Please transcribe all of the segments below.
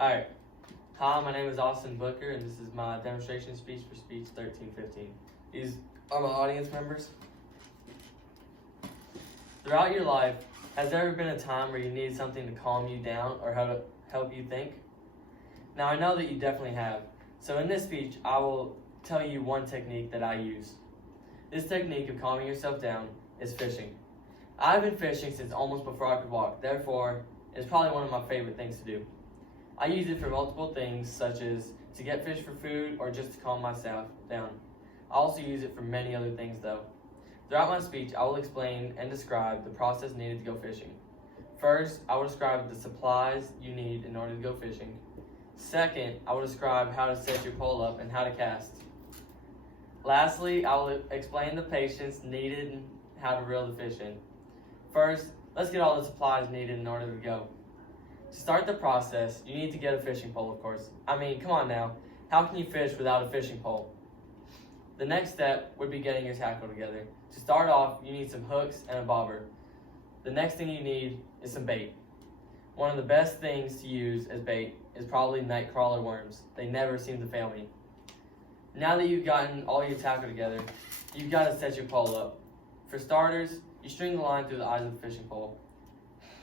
Alright, hi, my name is Austin Booker, and this is my demonstration speech for Speech 1315. These are my audience members. Throughout your life, has there ever been a time where you needed something to calm you down or help you think? Now, I know that you definitely have. So in this speech, I will tell you one technique that I use. This technique of calming yourself down is fishing. I've been fishing since almost before I could walk, therefore, it's probably one of my favorite things to do. I use it for multiple things, such as to get fish for food or just to calm myself down. I also use it for many other things though. Throughout my speech, I will explain and describe the process needed to go fishing. First, I will describe the supplies you need in order to go fishing. Second, I will describe how to set your pole up and how to cast. Lastly, I will explain the patience needed and how to reel the fish in. First, let's get all the supplies needed in order to go. To start the process, you need to get a fishing pole, of course. I mean, come on now. How can you fish without a fishing pole? The next step would be getting your tackle together. To start off, you need some hooks and a bobber. The next thing you need is some bait. One of the best things to use as bait is probably nightcrawler worms. They never seem to fail me. Now that you've gotten all your tackle together, you've got to set your pole up. For starters, you string the line through the eyes of the fishing pole.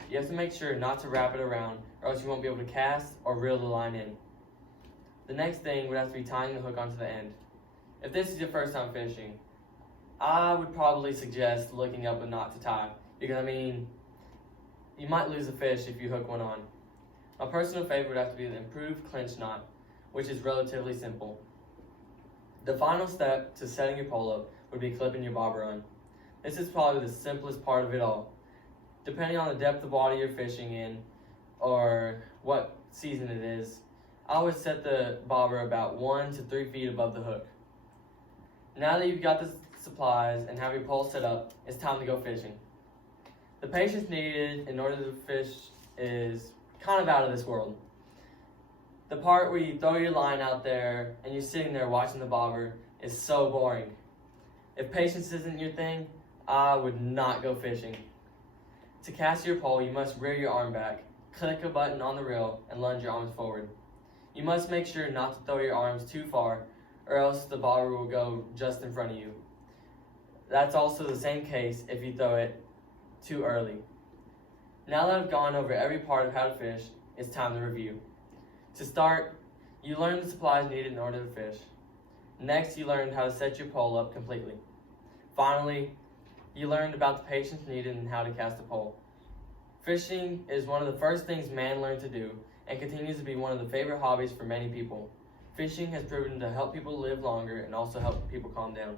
You have to make sure not to wrap it around, or else you won't be able to cast or reel the line in. The next thing would have to be tying the hook onto the end. If this is your first time fishing, I would probably suggest looking up a knot to tie, because you might lose a fish if you hook one on. My personal favorite would have to be the improved clinch knot, which is relatively simple. The final step to setting your pole up would be clipping your bobber on. This is probably the simplest part of it all. Depending on the depth of water you're fishing in or what season it is, I would set the bobber about 1 to 3 feet above the hook. Now that you've got the supplies and have your pole set up, it's time to go fishing. The patience needed in order to fish is kind of out of this world. The part where you throw your line out there and you're sitting there watching the bobber is so boring. If patience isn't your thing, I would not go fishing. To cast your pole, you must rear your arm back, click a button on the reel, and lunge your arms forward. You must make sure not to throw your arms too far, or else the bobber will go just in front of you. That's also the same case if you throw it too early. Now that I've gone over every part of how to fish, it's time to review. To start, you learn the supplies needed in order to fish. Next, you learned how to set your pole up completely. Finally, you learned about the patience needed and how to cast a pole. Fishing is one of the first things man learned to do and continues to be one of the favorite hobbies for many people. Fishing has proven to help people live longer and also help people calm down.